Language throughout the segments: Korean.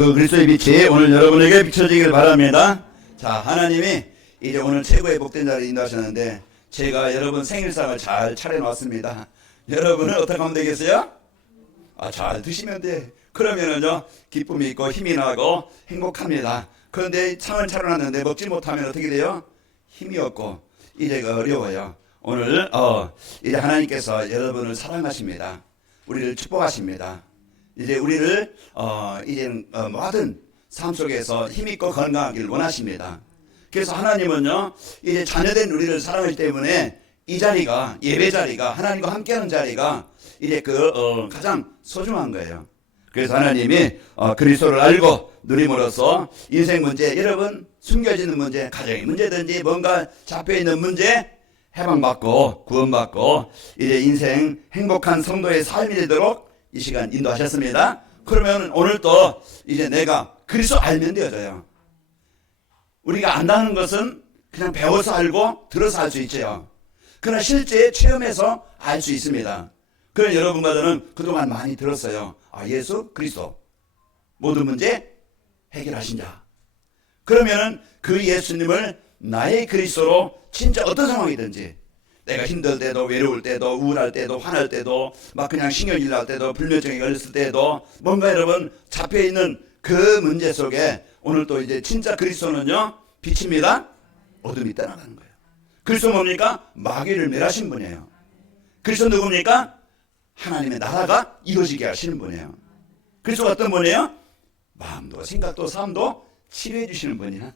그 그리스도의 빛이 오늘 여러분에게 비춰지길 바랍니다. 자, 하나님이 이제 오늘 최고의 복된 자리를 인도하셨는데 제가 여러분 생일상을 잘 차려놨습니다. 여러분은 어떻게 하면 되겠어요? 잘 드시면 돼. 그러면은요 기쁨이 있고 힘이 나고 행복합니다. 그런데 상을 차려놨는데 먹지 못하면 어떻게 돼요? 힘이 없고 이제가 어려워요. 오늘 이제 하나님께서 여러분을 사랑하십니다. 우리를 축복하십니다. 이제 우리를 이제는 모든 삶 속에서 힘있고 건강하길 원하십니다. 그래서 하나님은요 이제 자녀된 우리를 사랑하기 때문에 이 자리가 예배 자리가 하나님과 함께하는 자리가 이제 가장 소중한 거예요. 그래서 하나님이 그리스도를 알고 누림으로써 인생 문제, 여러분 숨겨지는 문제, 가정의 문제든지 뭔가 잡혀있는 문제 해방받고 구원받고 이제 인생 행복한 성도의 삶이 되도록 이 시간 인도하셨습니다. 그러면 오늘 또 이제 내가 그리스도 알면 되어져요. 우리가 안다는 것은 그냥 배워서 알고 들어서 알 수 있죠. 그러나 실제 체험해서 알 수 있습니다. 그런 여러분과 저는 그동안 많이 들었어요. 예수 그리스도 모든 문제 해결하신 자. 그러면은 그 예수님을 나의 그리스도로 진짜 어떤 상황이든지 내가 힘들 때도 외로울 때도 우울할 때도 화날 때도 막 그냥 신경질 날 때도 불면증에 걸렸을 때도 뭔가 여러분 잡혀있는 그 문제 속에 오늘 또 이제 진짜 그리스도는요 빛입니다. 어둠이 떠나가는 거예요. 그리스도 뭡니까? 마귀를 멸하신 분이에요. 그리스도 누굽니까? 하나님의 나라가 이루어지게 하시는 분이에요. 그리스도가 어떤 분이에요? 마음도 생각도 삶도 치료해 주시는 분이야.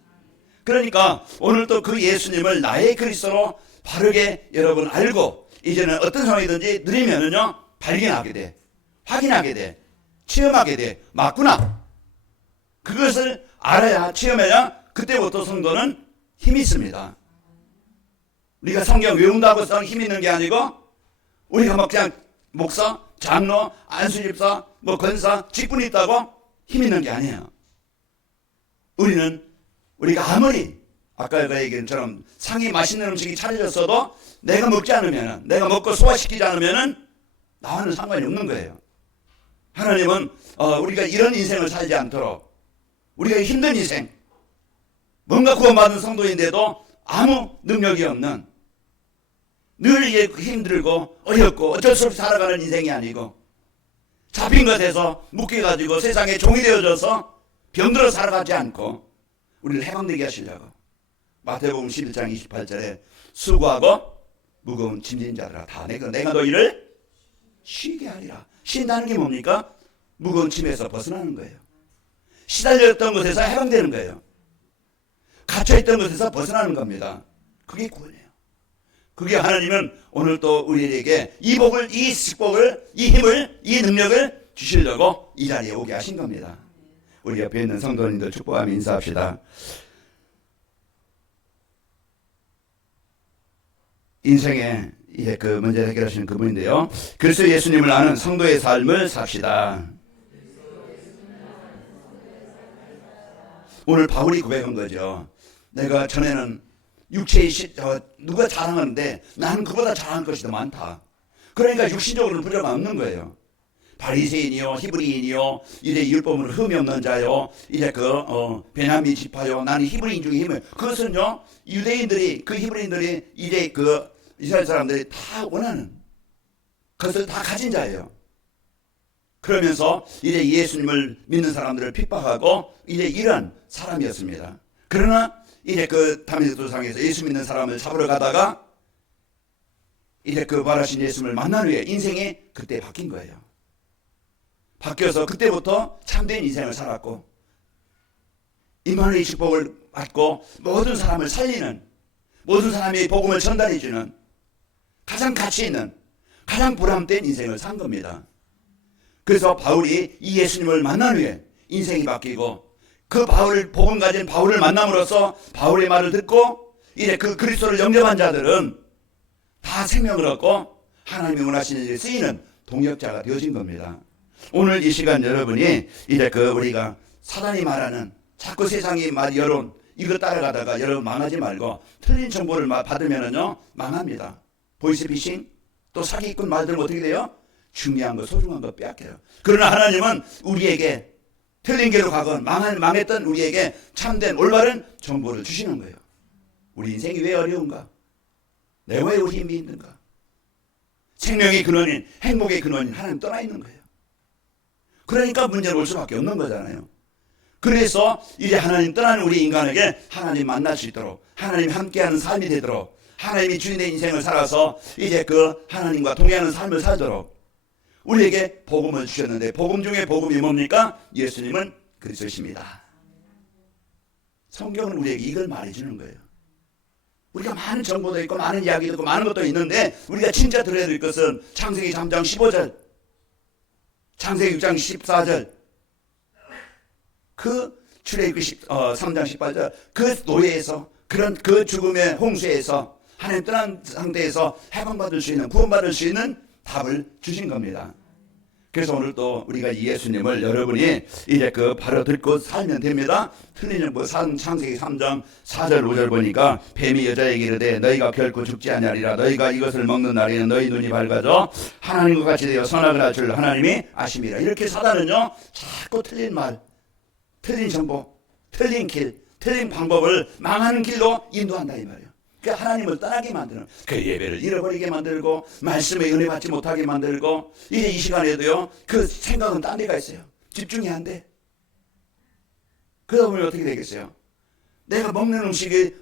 그러니까 오늘 또 그 예수님을 나의 그리스도로 바르게 여러분 알고 이제는 어떤 상황이든지 누리면은요 발견하게 돼, 확인하게 돼, 체험하게 돼. 맞구나. 그것을 알아야 체험해야 그때부터 성도는 힘이 있습니다. 우리가 성경 외운다고 해서 힘이 있는 게 아니고 우리가 막 그냥 목사, 장로, 안수집사, 권사, 직분이 있다고 힘 있는 게 아니에요. 우리가 아무리 아까 얘기한 것처럼 상이 맛있는 음식이 차려졌어도 내가 먹지 않으면, 내가 먹고 소화시키지 않으면 나와는 상관이 없는 거예요. 하나님은 우리가 이런 인생을 살지 않도록 우리가 힘든 인생, 뭔가 구원받은 성도인데도 아무 능력이 없는 늘 힘들고 어렵고 어쩔 수 없이 살아가는 인생이 아니고 잡힌 것에서 묶여가지고 세상에 종이 되어져서 병들어 살아가지 않고 우리를 해방되게 하시려고 마태복음 11장 28절에 수고하고 무거운 짐진 자들아 다 내가 너희를 쉬게 하리라. 쉰다는 게 뭡니까? 무거운 짐에서 벗어나는 거예요. 시달렸던 것에서 해방되는 거예요. 갇혀있던 것에서 벗어나는 겁니다. 그게 구원이에요. 그게 하나님은 오늘 또 우리에게 이 복을, 이 축복을, 이 힘을, 이 능력을 주시려고 이 자리에 오게 하신 겁니다. 우리 옆에 있는 성도님들 축복하며 인사합시다. 인생에 이제 그 문제를 해결하시는 그분인데요. 그리스도 예수님을 아는 성도의 삶을 삽시다. 오늘 바울이 고백한 거죠. 내가 전에는 육체의 누가 자랑하는데 나는 그보다 자랑할 것이 더 많다. 그러니까 육신적으로는 부려가 없는 거예요. 바리새인이요 히브리인이요 이제 율법으로 흠이 없는 자요 이제 베냐민 지파요 나는 히브리인 중에 힘을 그것은요 유대인들이 그 히브리인들이 이제 이스라엘 사람들이 다 원하는 그것을 다 가진 자예요. 그러면서 이제 예수님을 믿는 사람들을 핍박하고 이제 이런 사람이었습니다. 그러나 이제 다메섹 도상에서 예수 믿는 사람을 잡으러 가다가 이제 말하신 예수님을 만난 후에 인생이 그때 바뀐 거예요. 바뀌어서 그때부터 참된 인생을 살았고 임마누엘 축복을 받고 모든 사람을 살리는 모든 사람이 복음을 전달해주는 가장 가치 있는 가장 보람된 인생을 산 겁니다. 그래서 바울이 이 예수님을 만난 후에 인생이 바뀌고 그 복음 가진 바울을 만남으로써 바울의 말을 듣고 이제 그 그리스도를 영접한 자들은 다 생명을 얻고 하나님이 원하시는 일에 쓰이는 동역자가 되어진 겁니다. 오늘 이 시간 여러분이 이제 우리가 사단이 말하는 자꾸 세상이 여론 이거 따라가다가 여러분 망하지 말고 틀린 정보를 받으면은요 망합니다. 보이스피싱 또 사기꾼 말 들으면 어떻게 돼요? 중요한 거 소중한 거 빼앗겨요. 그러나 하나님은 우리에게 틀린 길로 가건 망했던 우리에게 참된 올바른 정보를 주시는 거예요. 우리 인생이 왜 어려운가? 내가 왜 우리 힘이 있는가? 생명의 근원인, 행복의 근원인 하나님 떠나 있는 거예요. 그러니까 문제는 올 수밖에 없는 거잖아요. 그래서 이제 하나님 떠나는 우리 인간에게 하나님 만날 수 있도록, 하나님 함께하는 삶이 되도록, 하나님이 주인의 인생을 살아서 이제 그 하나님과 동행하는 삶을 살도록 우리에게 복음을 주셨는데, 복음 중에 복음이 뭡니까? 예수님은 그리스도십니다. 성경은 우리에게 이걸 말해주는 거예요. 우리가 많은 정보도 있고 많은 이야기도 있고 많은 것도 있는데 우리가 진짜 들어야 될 것은 창세기 3장 15절, 창세기 6장 14절, 그 출애굽기 3장 18절, 그 노예에서, 그런 그 죽음의 홍수에서 하나님 떠난 상태에서 해방받을 수 있는, 구원받을 수 있는 답을 주신 겁니다. 그래서 오늘 또 우리가 예수님을 여러분이 이제 그 바로 듣고 살면 됩니다. 틀리는 뭐 창세기 3장 4절 5절 보니까 뱀이 여자에게 이르되 너희가 결코 죽지 아니하리라. 너희가 이것을 먹는 날에는 너희 눈이 밝아져 하나님과 같이 되어 선악을 알 줄 하나님이 아심이라. 이렇게 사단은요 자꾸 틀린 말, 틀린 정보, 틀린 길, 틀린 방법을 망하는 길로 인도한다 이 말이에요. 그 하나님을 떠나게 만드는, 그 예배를 잃어버리게 만들고 말씀에 은혜 받지 못하게 만들고, 이제 이 시간에도요 그 생각은 딴 데가 있어요. 집중이 안 돼. 그러다 보면 어떻게 되겠어요? 내가 먹는 음식이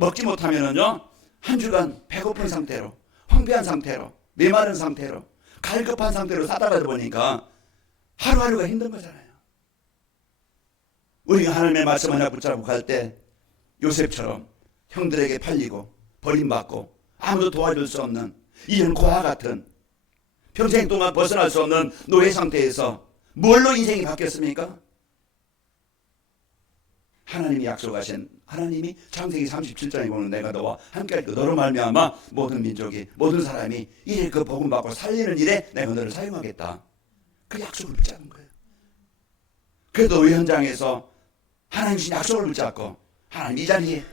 먹지 못하면은요 한 주간 배고픈 상태로, 황폐한 상태로, 메마른 상태로, 갈급한 상태로 살아가다 보니까 하루하루가 힘든 거잖아요. 우리가 하나님의 말씀 하나 붙잡고 갈 때 요셉처럼 형들에게 팔리고 버림받고 아무도 도와줄 수 없는 이런 고아 같은 평생 동안 벗어날 수 없는 노예 상태에서 뭘로 인생이 바뀌었습니까? 하나님이 약속하신, 하나님이 창세기 37장에 보면 내가 너와 함께할 그 너로 말미암아 모든 민족이, 모든 사람이 이제 그 복음 받고 살리는 일에 내가 너를 사용하겠다. 그 약속을 붙잡은 거예요. 그래도 노예 현장에서 하나님 신 약속을 붙잡고, 하나님 이 자리에,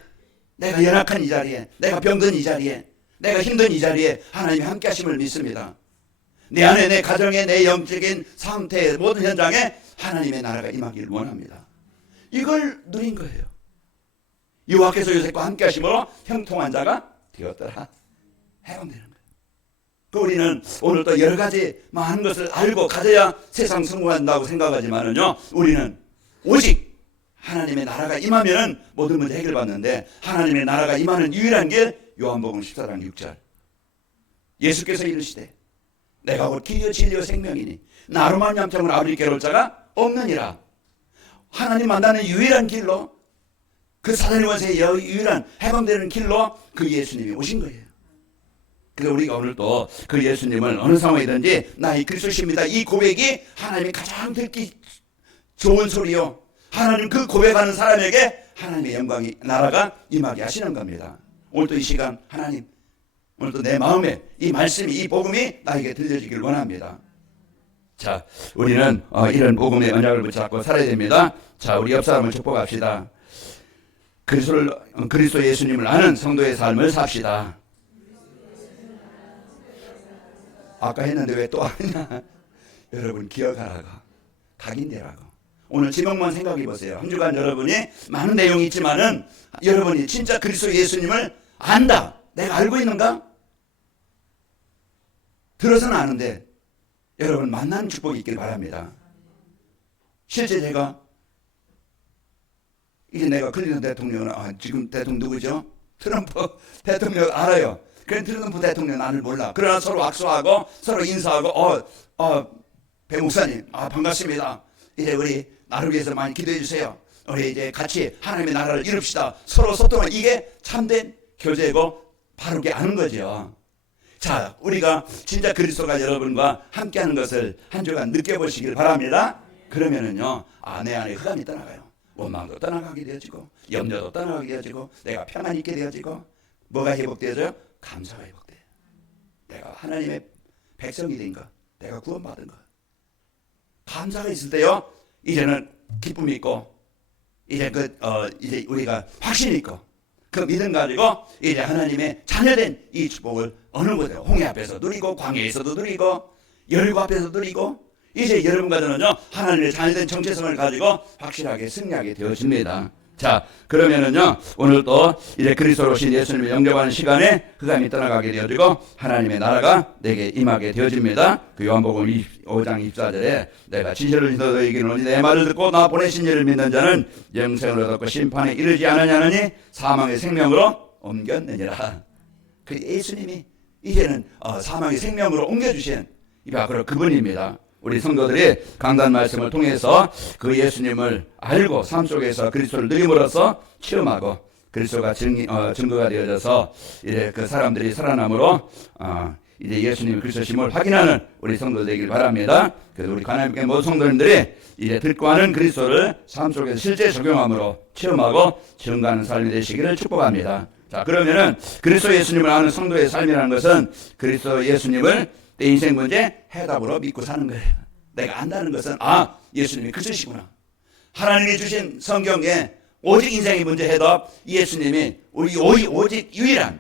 내가 연약한 이 자리에, 내가 병든 이 자리에, 내가 힘든 이 자리에 하나님이 함께 하심을 믿습니다. 내 안에, 내 가정에, 내 영적인 상태의 모든 현장에 하나님의 나라가 임하기를 원합니다. 이걸 누린 거예요. 여호와께서 요셉과 함께 하심으로 형통한 자가 되었더라. 해방되는 거예요. 그 우리는 오늘 또 여러 가지 많은 것을 알고 가져야 세상 성공한다고 생각하지만은요, 우리는 오직 하나님의 나라가 임하면 모든 문제 해결받는데, 하나님의 나라가 임하는 유일한 길, 요한복음 14장 6절. 예수께서 이르시되 내가 곧 길이요 진리요 생명이니 나로 말미암아 아버지 괴로울 자가 없느니라. 하나님 만나는 유일한 길로, 그 사단의 권세의 유일한 해방되는 길로 그 예수님이 오신 거예요. 그래서 우리가 오늘 또 그 예수님을 어느 상황이든지 나의 그리스도십니다, 이 고백이 하나님이 가장 듣기 좋은 소리요, 하나님 그 고백하는 사람에게 하나님의 영광이, 나라가 임하게 하시는 겁니다. 오늘도 이 시간 하나님, 오늘도 내 마음에 이 말씀이, 이 복음이 나에게 들려지기를 원합니다. 자, 우리는 이런 복음의 언약을 붙잡고 살아야 됩니다. 자, 우리 옆 사람을 축복합시다. 그리스도 예수님을 아는 성도의 삶을 삽시다. 아까 했는데 왜 또 하냐? 여러분 기억하라고, 각인되라고. 오늘 제목만 생각해 보세요. 한 주간 여러분이 많은 내용이 있지만은 여러분이 진짜 그리스도 예수님을 안다, 내가 알고 있는가? 들어서는 아는데 여러분 만나는 축복이 있길 바랍니다. 실제 제가 이제 내가 클린턴 대통령은 지금 대통령 누구죠? 트럼프 대통령 알아요. 그런 트럼프 대통령 나를 몰라. 그러나 서로 악수하고 서로 인사하고 배 목사님 반갑습니다. 이제 우리 나를 위해서 많이 기도해 주세요. 우리 이제 같이 하나님의 나라를 이룹시다. 서로 소통을, 이게 참된 교제고 바르게 아는 거죠. 자, 우리가 진짜 그리스도가 여러분과 함께하는 것을 한 주간 느껴보시길 바랍니다. 그러면은요, 내 안에 흑암이 떠나가요. 원망도 떠나가게 되어지고, 염려도 떠나가게 되어지고, 내가 평안이 있게 되어지고, 뭐가 회복되어져요? 감사가 회복돼요. 내가 하나님의 백성이 된 것, 내가 구원받은 것. 감사가 있을 때요, 이제는 기쁨이 있고, 이제 이제 우리가 확신이 있고, 그 믿음 가지고 이제 하나님의 자녀된 이 축복을 어느 곳에 홍해 앞에서 누리고, 광야에서도 누리고, 열고 앞에서 누리고, 이제 여러분 가정은요 하나님의 자녀된 정체성을 가지고 확실하게 승리하게 되어집니다. 자, 그러면은요 오늘 또 이제 그리스도로 오신 예수님을 영접하는 시간에 흑암이 떠나가게 되어지고 하나님의 나라가 내게 임하게 되어집니다. 그 요한복음 5장 24절에 내가 진실을 너희에게 이르노니 내 말을 듣고 나 보내신 이를 믿는 자는 영생을 얻었고 심판에 이르지 않으냐느니 사망의 생명으로 옮겼느니라. 그 예수님이 이제는 사망의 생명으로 옮겨주신 바로 그분입니다. 우리 성도들이 강단 말씀을 통해서 그 예수님을 알고 삶 속에서 그리스도를 누림으로써 체험하고 그리스도가 증거가 되어져서 이제 그 사람들이 살아남으로 이제 예수님 그리스도심을 확인하는 우리 성도 되길 바랍니다. 그래서 우리 하나님께 모든 성도님들이 이제 듣고 하는 그리스도를 삶 속에서 실제 적용함으로 체험하고 증거하는 삶이 되시기를 축복합니다. 자, 그러면은 그리스도 예수님을 아는 성도의 삶이라는 것은 그리스도 예수님을 내 인생 문제 해답으로 믿고 사는 거예요. 내가 안다는 것은 예수님이 그리스도시구나. 하나님이 주신 성경에 오직 인생의 문제 해답 예수님이 우리 오직 유일한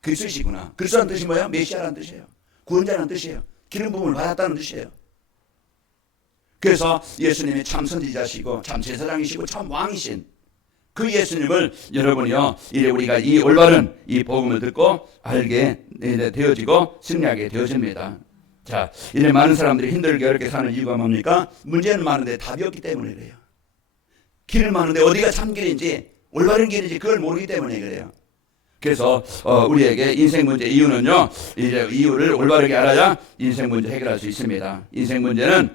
그리스도시구나. 그리스도라는 뜻이 뭐예요? 메시아라는 뜻이에요. 구원자라는 뜻이에요. 기름 부음을 받았다는 뜻이에요. 그래서 예수님이 참 선지자시고 참 제사장이시고 참 왕이신 그 예수님을 여러분이요 이제 우리가 이 올바른 이 복음을 듣고 알게 되어지고 승리하게 되어집니다. 자, 이제 많은 사람들이 힘들게 어렵게 사는 이유가 뭡니까? 문제는 많은데 답이 없기 때문에 그래요. 길은 많은데 어디가 참길인지 올바른 길인지 그걸 모르기 때문에 그래요. 그래서 우리에게 인생 문제 이유는요 이제 이유를 올바르게 알아야 인생 문제 해결할 수 있습니다. 인생 문제는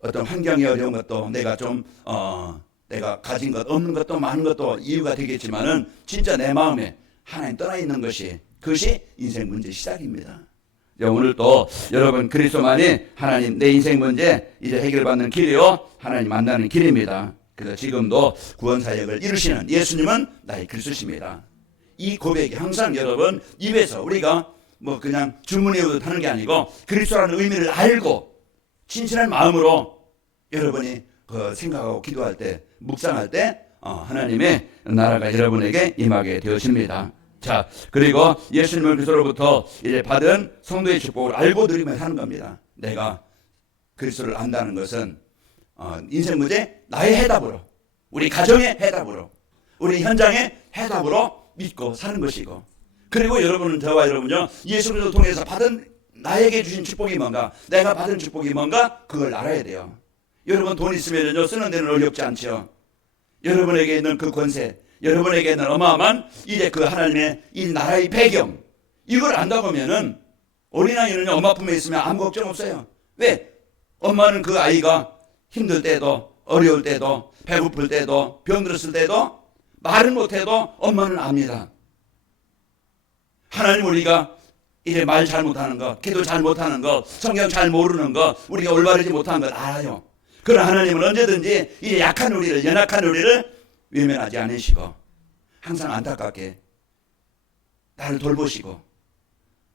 어떤 환경이 어려운 것도 내가 가진 것 없는 것도 많은 것도 이유가 되겠지만은 진짜 내 마음에 하나님 떠나 있는 그것이 인생 문제 시작입니다. 오늘 또 여러분 그리스도만이 하나님 내 인생 문제 이제 해결받는 길이요 하나님 만나는 길입니다. 그래서 지금도 구원 사역을 이루시는 예수님은 나의 그리스도십니다. 이 고백이 항상 여러분 입에서 우리가 뭐 그냥 주문에 하는 게 아니고 그리스도라는 의미를 알고 진실한 마음으로 여러분이 생각하고 기도할 때 묵상할 때 하나님의 나라가 여러분에게 임하게 되어집니다. 자, 그리고 예수님을 그리스도로부터 이제 받은 성도의 축복을 알고 누리며 사는 겁니다. 내가 그리스도를 안다는 것은 인생 문제 나의 해답으로, 우리 가정의 해답으로, 우리 현장의 해답으로 믿고 사는 것이고, 그리고 여러분은 저와 여러분요 예수 그리스도를 통해서 받은 나에게 주신 축복이 뭔가, 내가 받은 축복이 뭔가 그걸 알아야 돼요. 여러분 돈 있으면요 쓰는 데는 어렵지 않죠. 여러분에게 있는 그 권세, 여러분에게 있는 어마어마한 이제 그 하나님의 이 나라의 배경, 이걸 안다고 하면은 어린아이는요 엄마 품에 있으면 아무 걱정 없어요. 왜? 엄마는 그 아이가 힘들 때도 어려울 때도 배고플 때도 병들었을 때도 말은 못해도 엄마는 압니다. 하나님 우리가 이제 말 잘못하는 것, 기도 잘못하는 것, 성경 잘 모르는 것, 우리가 올바르지 못한 것 알아요. 그러나 하나님은 언제든지 이제 약한 우리를, 연약한 우리를 외면하지 않으시고 항상 안타깝게 나를 돌보시고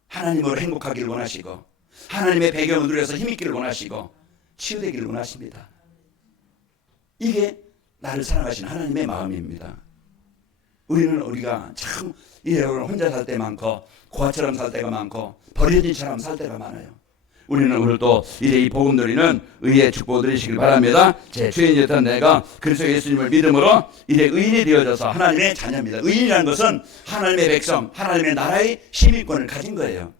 하나님으로 행복하기를 원하시고 하나님의 배경을 누려서 힘있기를 원하시고 치유되기를 원하십니다. 이게 나를 사랑하시는 하나님의 마음입니다. 우리가 참 혼자 살 때 많고 고아처럼 살 때가 많고 버려진 사람 살 때가 많아요. 우리는 오늘 또 이제 이 복음 누리는 의의 축복 누리시길 바랍니다. 제 죄인이었던 내가 그리스도 예수님을 믿음으로 이제 의인이 되어져서 하나님의 자녀입니다. 의인이라는 것은 하나님의 백성, 하나님의 나라의 시민권을 가진 거예요.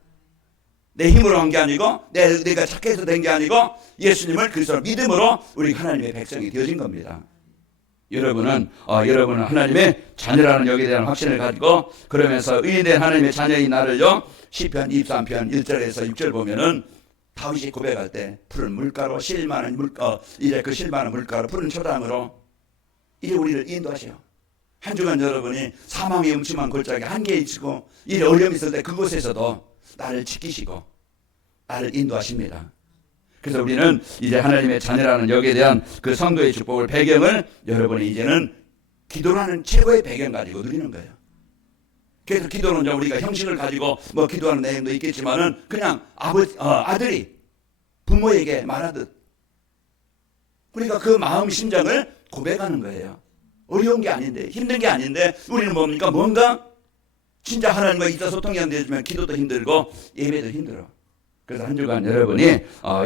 내 힘으로 한 게 아니고 내가 착해서 된 게 아니고 예수님을 그리스도로 믿음으로 우리 하나님의 백성이 되어진 겁니다. 여러분은 하나님의 자녀라는 여기에 대한 확신을 가지고 그러면서 의인된 하나님의 자녀인 나를요 시편 23편 1절에서 6절 보면은 다윗이 고백할 때 푸른 물가로 실만한 이제 그 실만한 물가로 푸른 초당으로 이제 우리를 인도하셔요. 한 주간 여러분이 사망의 음침한 골짜기 한계에 있고 이제 어려움이 있을 때 그곳에서도 나를 지키시고 나를 인도하십니다. 그래서 우리는 이제 하나님의 자녀라는 여기에 대한 그 성도의 축복을 배경을 여러분이 이제는 기도라는 최고의 배경 가지고 누리는 거예요. 그래서 기도는 우리가 형식을 가지고 뭐 기도하는 내용도 있겠지만은 그냥 아들이 부모에게 말하듯 우리가 그 마음 심정을 고백하는 거예요. 어려운 게 아닌데 힘든 게 아닌데 우리는 뭡니까? 뭔가 진짜 하나님과 의사소통이 안 되지만 기도도 힘들고 예배도 힘들어. 그래서 한 주간 여러분이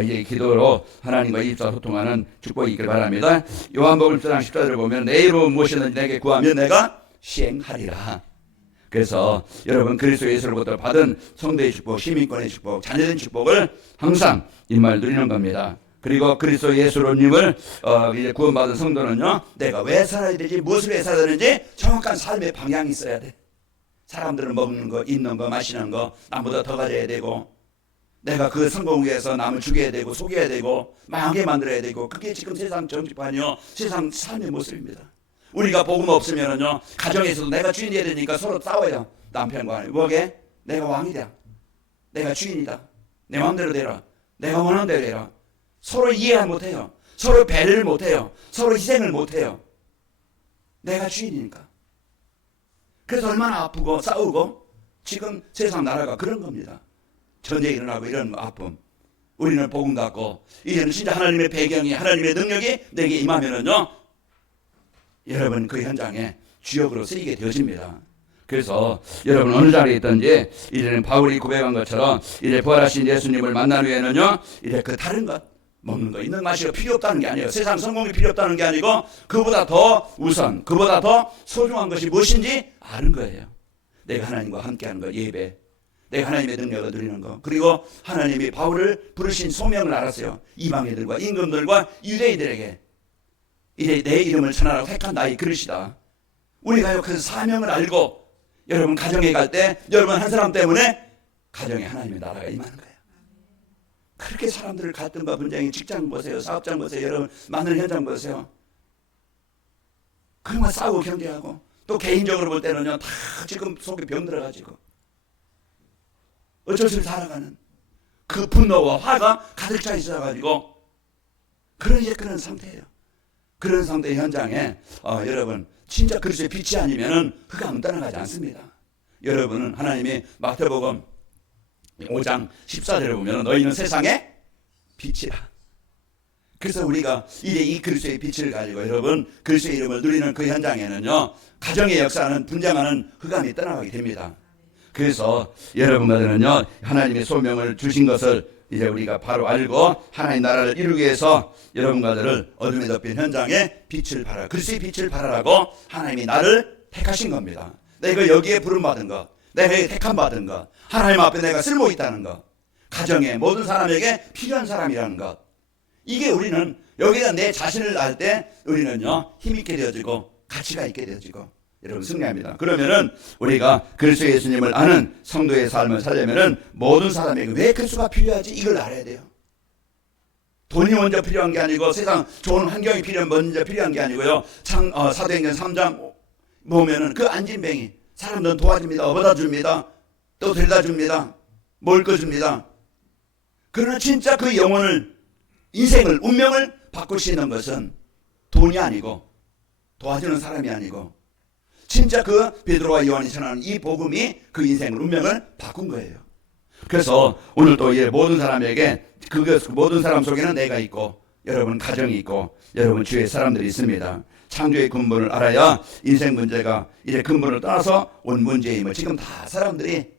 이제 기도로 하나님과 일사소통하는 축복이 있길 바랍니다. 요한복음 1장 14절을 보면 내 이름은 무엇이든지 내게 구하면 내가 시행하리라. 그래서 여러분 그리스도 예수로부터 받은 성도의 축복, 시민권의 축복, 자녀된 축복을 항상 일말 누리는 겁니다. 그리고 그리스도 예수로님을 이제 구원받은 성도는요, 내가 왜 살아야 되지, 무엇을 위해 살아야 되는지 정확한 삶의 방향이 있어야 돼. 사람들은 먹는 거, 입는 거, 마시는 거 남보다 더 가져야 되고, 내가 그 성공을 위해서 남을 죽여야 되고 속여야 되고 망하게 만들어야 되고, 그게 지금 세상 정치판이요, 세상 삶의 모습입니다. 우리가 복음 없으면은요, 가정에서도 내가 주인이 돼야 되니까 서로 싸워요. 남편과 뭐게? 내가 왕이다, 내가 주인이다, 내 마음대로 되라, 내가 원하는 대로 해라. 서로 이해 못해요. 서로 배려를 못해요. 서로 희생을 못해요. 내가 주인이니까. 그래서 얼마나 아프고 싸우고, 지금 세상 나라가 그런 겁니다. 전쟁이 일어나고 이런 아픔. 우리는 복음 갖고 이제는 진짜 하나님의 배경이, 하나님의 능력이 내게 임하면은요, 여러분 그 현장에 주역으로 쓰이게 되어집니다. 그래서 여러분 어느 자리에 있든지 이제는 바울이 고백한 것처럼 이제 부활하신 예수님을 만난 후에는요, 이제 그 다른 것, 먹는 거, 있는 맛이 필요 없다는 게 아니에요. 세상 성공이 필요 없다는 게 아니고, 그보다 더 우선, 그보다 더 소중한 것이 무엇인지 아는 거예요. 내가 하나님과 함께하는 거, 예배, 내가 하나님의 능력을 누리는 거, 그리고 하나님이 바울을 부르신 소명을 알았어요. 이방인들과 임금들과 유대인들에게 이제 내 이름을 전하라고 택한 나의 그릇이다. 우리가요 그 사명을 알고 여러분 가정에 갈 때 여러분 한 사람 때문에 가정에 하나님의 나라가 임하는 거예요. 그렇게 사람들을 갈등과 분쟁이, 직장 보세요, 사업장 보세요, 여러분 많은 현장 보세요. 그런 거 싸우고 경쟁하고, 또 개인적으로 볼 때는요, 다 지금 속에 병 들어가지고 어쩔 수 없이 살아가는 그 분노와 화가 가득 차 있어가지고 그런 상태예요. 그런 상태의 현장에 여러분 진짜 그리스도의 빛이 아니면은 흑암은 떠나가지 않습니다. 여러분은 하나님이 마태복음 5장 14절에 보면 너희는 세상의 빛이라. 그래서 우리가 이제 이 그리스도의 빛을 가지고 여러분 그리스도의 이름을 누리는 그 현장에는요, 가정의 역사는 분쟁하는 흑암이 떠나가게 됩니다. 그래서 여러분들은요, 하나님의 소명을 주신 것을 이제 우리가 바로 알고 하나님 나라를 이루기 위해서 여러분과들을 어둠에 덮인 현장에 빛을 발하라, 그리스도의 빛을 발하라고 하나님이 나를 택하신 겁니다. 내가 여기에 부름받은 것, 내가 택함 받은 것, 하나님 앞에 내가 쓸모 있다는 것, 가정에 모든 사람에게 필요한 사람이라는 것, 이게 우리는 여기다 내 자신을 알 때 우리는요 힘있게 되어지고 가치가 있게 되어지고 여러분 승리합니다. 그러면은 우리가 그리스도 예수님을 아는 성도의 삶을 살려면은 모든 사람에게 왜 그리스도가 필요하지 이걸 알아야 돼요. 돈이 먼저 필요한 게 아니고 세상 좋은 환경이 먼저 필요한 게 아니고요. 사도행전 3장 보면은 그 안진뱅이 사람들은 도와줍니다, 업어다 줍니다, 또 데려다 줍니다, 먹을 거 줍니다. 그러나 진짜 그 영혼을, 인생을, 운명을 바꿀 수 있는 것은 돈이 아니고 도와주는 사람이 아니고 진짜 그 베드로와 요한이 전하는 이 복음이 그 인생을, 운명을 바꾼 거예요. 그래서 오늘 또 모든 사람에게 모든 사람 속에는 내가 있고 여러분 가정이 있고 여러분 주위에 사람들이 있습니다. 창조의 근본을 알아야 인생 문제가 이제 근본을 떠나서 온 문제임을, 지금 다 사람들이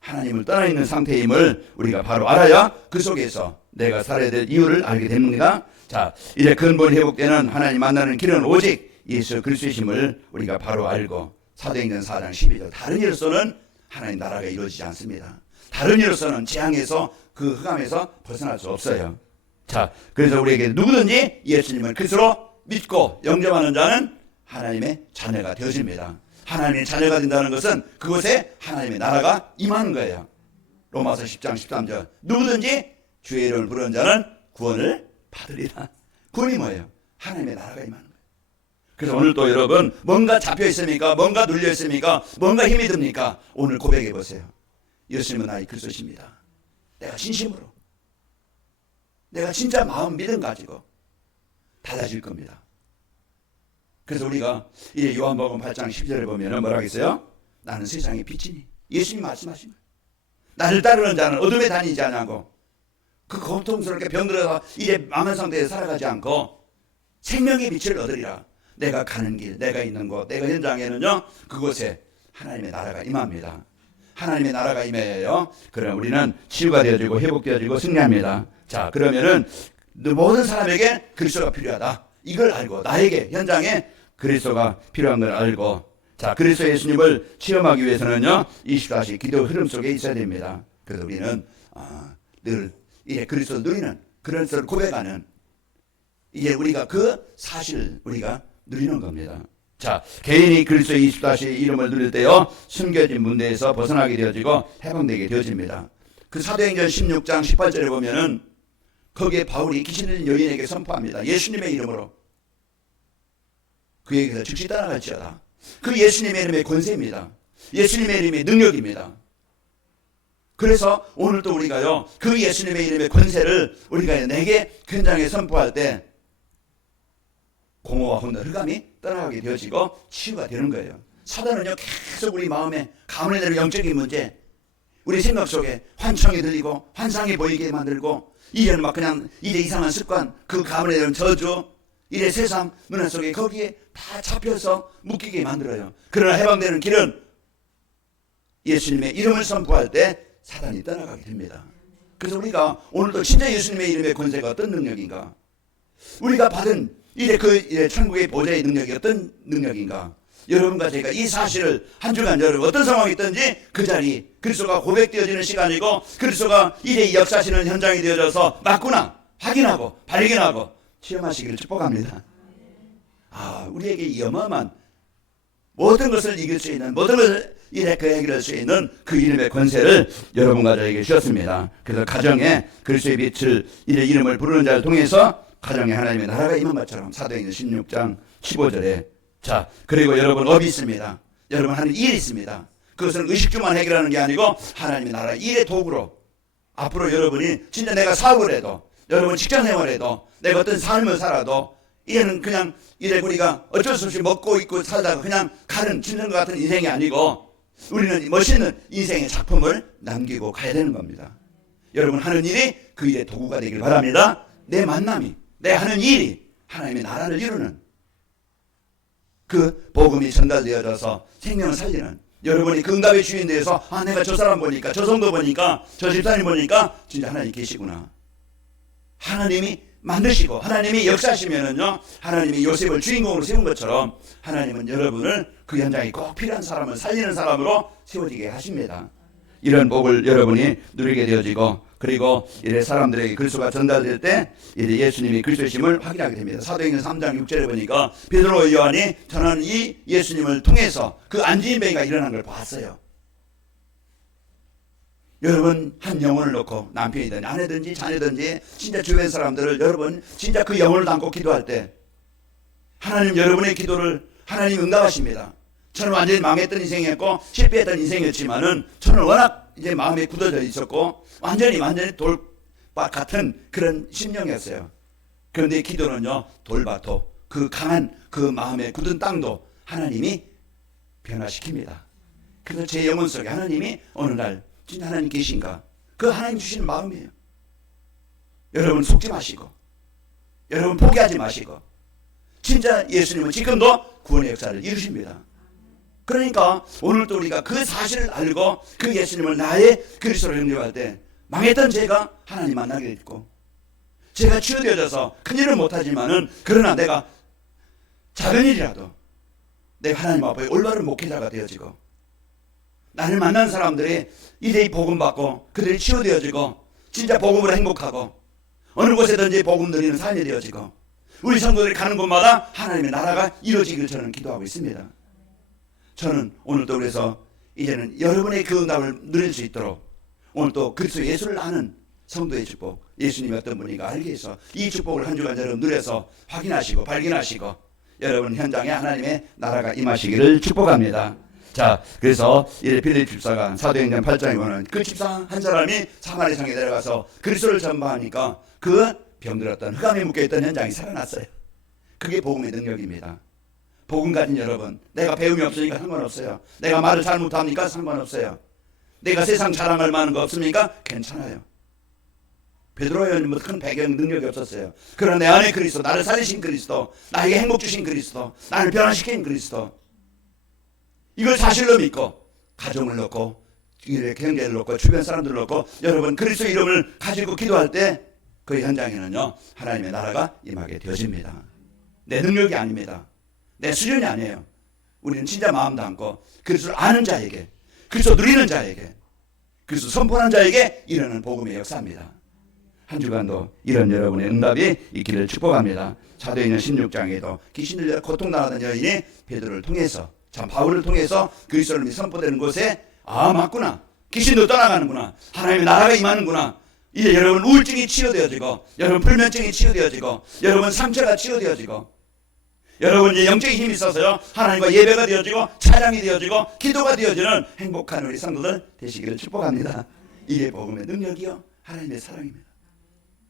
하나님을 떠나 있는 상태임을 우리가 바로 알아야 그 속에서 내가 살아야 될 이유를 알게 됩니다. 자, 이제 근본이 회복되는 하나님 만나는 길은 오직 예수 그리스도이심을 우리가 바로 알고, 사도행전 4장 12절 다른 일로서는 하나님 나라가 이루어지지 않습니다. 다른 일로서는 재앙에서 그 흑암에서 벗어날 수 없어요. 자, 그래서 우리에게 누구든지 예수님을 그리스도로 믿고 영접하는 자는 하나님의 자녀가 되어집니다. 하나님의 자녀가 된다는 것은 그곳에 하나님의 나라가 임하는 거예요. 로마서 10장 13절 누구든지 주의 이름을 부르는 자는 구원을 받으리라. 구원이 뭐예요? 하나님의 나라가 임하는 거예요. 그래서 오늘 또 여러분 뭔가 잡혀 있습니까? 뭔가 눌려 있습니까? 뭔가 힘이 듭니까? 오늘 고백해 보세요. 예수님은 나의 그리스도십니다. 내가 진심으로, 내가 진짜 마음 믿음 가지고 달라질 겁니다. 그래서 우리가 이제 요한복음 8장 10절에 보면 뭐라고 했어요? 나는 세상의 빛이니. 예수님 말씀하신 거예요. 나를 따르는 자는 어둠에 다니지 않고 그 고통스럽게 병들어서 이제 망한 상태에 살아가지 않고 생명의 빛을 얻으리라. 내가 가는 길, 내가 있는 곳, 내가 현장에는요 그곳에 하나님의 나라가 임합니다. 하나님의 나라가 임해요. 그럼 우리는 치유가 되어지고 회복되어지고 승리합니다. 자, 그러면은 모든 사람에게 그리스도가 필요하다. 이걸 알고 나에게 현장에 그리스도가 필요한 걸 알고, 자, 그리스도 예수님을 체험하기 위해서는요 24시 기도 흐름 속에 있어야 됩니다. 그래서 우리는 늘 이제 그리스도를 누리는, 그리스도를 고백하는, 이제 우리가 그 사실을 우리가 누리는 겁니다. 자, 개인이 그리스도의 24시 이름을 누릴 때요 숨겨진 문제에서 벗어나게 되어지고 해방되게 되어집니다. 그 사도행전 16장 18절에 보면은 거기에 바울이 귀신 들린 여인에게 선포합니다. 예수님의 이름으로 그에게서 즉시 떠나갈지어다. 그 예수님의 이름의 권세입니다. 예수님의 이름의 능력입니다. 그래서 오늘도 우리가요 그 예수님의 이름의 권세를 우리가 내게 현장에 선포할 때 공허와 혼돈, 흑암이 떠나가게 되어지고 치유가 되는 거예요. 사단은요 계속 우리 마음에 가문에 대한 영적인 문제, 우리 생각 속에 환청이 들리고 환상이 보이게 만들고, 이제는 막 그냥 이제 이상한 습관, 그 가문에 대한 저주, 이제 세상 문화 속에 거기에 다 잡혀서 묶이게 만들어요. 그러나 해방되는 길은 예수님의 이름을 선포할 때 사단이 떠나가게 됩니다. 그래서 우리가 오늘도 진짜 예수님의 이름의 권세가 어떤 능력인가, 우리가 받은 이제 천국의 보좌의 능력이 어떤 능력인가, 여러분과 제가 이 사실을 한 주간 여러분 어떤 상황이 있든지 그 자리 그리스도가 고백되어지는 시간이고, 그리스도가 이제 역사하시는 현장이 되어져서 맞구나 확인하고 발견하고 체험하시기를 축복합니다. 우리에게 이 어마어마한 모든 것을 이길 수 있는, 모든 것을 해결할 수 있는 그 이름의 권세를 여러분과 저에게 주셨습니다. 그래서 가정에 그리스도의 빛을 이름을 부르는 자를 통해서 가정에 하나님의 나라가 임한 것처럼, 사도행전 16장 15절에. 자, 그리고 여러분 업이 있습니다. 여러분 하는 일이 있습니다. 그것은 의식주만 해결하는 게 아니고 하나님의 나라 일의 도구로, 앞으로 여러분이 진짜 내가 사업을 해도, 여러분 직장 생활해도, 내가 어떤 삶을 살아도, 이제는 그냥 이제 우리가 어쩔 수 없이 먹고 있고 살다가 그냥 가는 짐승과 같은 인생이 아니고, 우리는 멋있는 인생의 작품을 남기고 가야 되는 겁니다. 여러분 하는 일이 그 일의 도구가 되길 바랍니다. 내 만남이, 내 하는 일이 하나님의 나라를 이루는, 그 복음이 전달되어져서 생명을 살리는, 여러분이 그 응답의 주인 되어서 내가 저 사람 보니까, 저 성도 보니까, 저 집사님 보니까 진짜 하나님 계시구나. 하나님이 만드시고 하나님이 역사하시면은요, 하나님이 요셉을 주인공으로 세운 것처럼 하나님은 여러분을 그 현장에 꼭 필요한 사람을 살리는 사람으로 세워지게 하십니다. 이런 복을 여러분이 누리게 되어지고, 그리고 이제 사람들에게 그리스도가 전달될 때 이제 예수님이 그리스도심을 확인하게 됩니다. 사도행전 3장 6절에 보니까 베드로와 요한이 전하는 이 예수님을 통해서 그 안진뱅이가 일어난 걸 봤어요. 여러분 한 영혼을 놓고, 남편이든지 아내든지 자녀든지 진짜 주변 사람들을 여러분 진짜 그 영혼을 담고 기도할 때 하나님 여러분의 기도를 하나님 응답하십니다. 저는 완전히 망했던 인생이었고 실패했던 인생이었지만은 저는 워낙 이제 마음에 굳어져 있었고 완전히 돌밭 같은 그런 심령이었어요. 그런데 기도는요 돌밭도, 그 강한 그 마음에 굳은 땅도 하나님이 변화시킵니다. 그래서 제 영혼 속에 하나님이 어느 날 진짜 하나님 계신가, 그 하나님 주시는 마음이에요. 여러분 속지 마시고, 여러분 포기하지 마시고, 진짜 예수님은 지금도 구원의 역사를 이루십니다. 그러니까 오늘도 우리가 그 사실을 알고 그 예수님을 나의 그리스도로 영접할 때 망했던 제가 하나님 만나게 됐고, 제가 치유되어져서 큰일은 못하지만은 그러나 내가 작은 일이라도 내가 하나님 앞에 올바른 목회자가 되어지고, 나를 만난 사람들이 이제 복음 받고 그들이 치유되어지고 진짜 복음으로 행복하고 어느 곳에든지 복음 드리는 삶이 되어지고, 우리 성도들이 가는 곳마다 하나님의 나라가 이루어지기를 저는 기도하고 있습니다. 저는 오늘도 그래서 이제는 여러분의 그 응답을 누릴 수 있도록 오늘도 그리스도 예수를 아는 성도의 축복, 예수님이 어떤 분인가 알기 위해서 이 축복을 한 주간 여러분 누려서 확인하시고 발견하시고 여러분 현장에 하나님의 나라가 임하시기를 축복합니다. 자, 그래서 이제 빌립 집사가 사도행전 8장에 보면 그 집사 한 사람이 사마리 성에 내려가서 그리스도를 전파하니까 그 병들었던 흑암에 묶여있던 현장이 살아났어요. 그게 복음의 능력입니다. 복음 가진 여러분, 내가 배움이 없으니까 상관없어요. 내가 말을 잘못합니까? 상관없어요. 내가 세상 자랑할 만한 거 없습니까? 괜찮아요. 베드로는 뭐 큰 배경 능력이 없었어요. 그러나 내 안에 그리스도, 나를 살리신 그리스도, 나에게 행복 주신 그리스도, 나를 변화시킨 그리스도, 이걸 사실로 믿고 가정을 놓고 경제를 놓고 주변 사람들을 놓고 여러분 그리스도 이름을 가지고 기도할 때 그 현장에는요 하나님의 나라가 임하게 되어집니다. 내 능력이 아닙니다. 내 수준이 아니에요. 우리는 진짜 마음 담고 그리스도를 아는 자에게, 그리스도 누리는 자에게, 그리스도 선포하는 자에게 이르는 복음의 역사입니다. 한 주간도 이런 여러분의 응답이 있기를 축복합니다. 사도행전 16장에도 귀신 들려 고통당하던 여인이 베드로를 통해서, 참 바울을 통해서 그리스도를 선포되는 곳에 맞구나, 귀신도 떠나가는구나, 하나님의 나라가 임하는구나, 이제 여러분 우울증이 치유되어지고, 여러분 불면증이 치유되어지고, 여러분 상처가 치유되어지고, 여러분 이제 영적인 힘이 있어서요 하나님과 예배가 되어지고 찬양이 되어지고 기도가 되어지는 행복한 우리 성도들 되시기를 축복합니다. 이게 복음의 능력이요 하나님의 사랑입니다.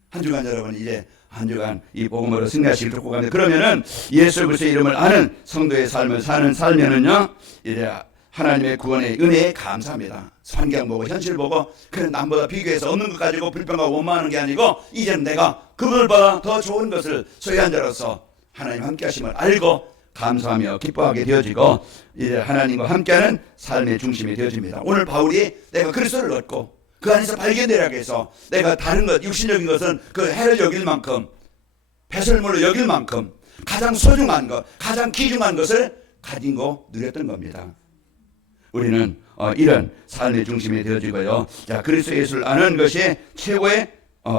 한 주간 여러분 이제 한 주간 이 복음으로 승리하시길 축복합니다. 그러면은 예수 그리스도의 이름을 아는 성도의 삶을 사는 살면은요 이제 하나님의 구원의 은혜에 감사합니다. 환경 보고 현실 보고 그런 남보다 비교해서 없는 것 가지고 불평하고 원망하는 게 아니고 이제는 내가 그분보다 더 좋은 것을 소유한 자로서 하나님 함께 하심을 알고 감사하며 기뻐하게 되어지고 이제 하나님과 함께하는 삶의 중심이 되어집니다. 오늘 바울이 내가 그리스도를 얻고 그 안에서 발견되라고 해서 내가 다른 것 육신적인 것은 그 해를 여길 만큼 배설물로 여길 만큼 가장 소중한 것, 가장 귀중한 것을 가지고 누렸던 겁니다. 우리는 이런 삶의 중심이 되어지고요. 자, 그리스도 예수를 아는 것이 최고의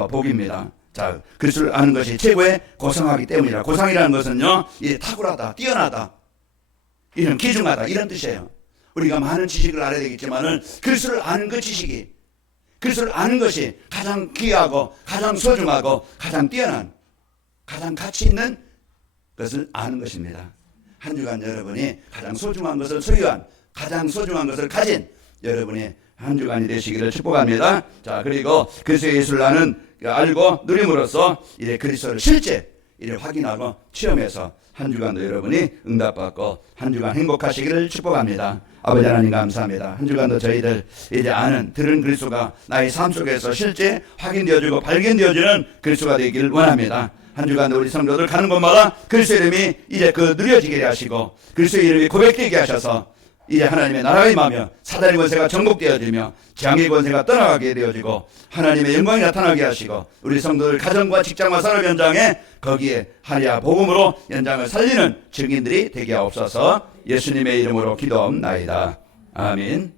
복입니다. 자, 그리스도를 아는 것이 최고의 고상하기 때문이라. 고상이라는 것은요, 이 탁월하다, 뛰어나다, 이런 귀중하다 이런 뜻이에요. 우리가 많은 지식을 알아야 되겠지만은 그리스도를 아는 그 지식이, 그리스도를 아는 것이 가장 귀하고 가장 소중하고 가장 뛰어난, 가장 가치 있는 것을 아는 것입니다. 한 주간 여러분이 가장 소중한 것을 소유한, 가장 소중한 것을 가진 여러분의 한 주간이 되시기를 축복합니다. 자, 그리고 그리스도 예수를 알고 누림으로써 이제 그리스도를 실제 이제 확인하고 체험해서 한 주간도 여러분이 응답받고 한 주간 행복하시기를 축복합니다. 아버지 하나님 감사합니다. 한 주간도 저희들 이제 들은 그리스도가 나의 삶 속에서 실제 확인되어지고 발견되어지는 그리스도가 되기를 원합니다. 한 주간도 우리 성도들 가는 곳마다 그리스도 이름이 이제 누려지게 하시고 그리스도 이름이 고백되게 하셔서 이제 하나님의 나라가 임하며 사단의 권세가 정복되어지며 재앙의 권세가 떠나가게 되어지고 하나님의 영광이 나타나게 하시고 우리 성도들 가정과 직장과 산업 현장에 거기에 하리아 복음으로 현장을 살리는 증인들이 되게 하옵소서. 예수님의 이름으로 기도하옵나이다. 아멘.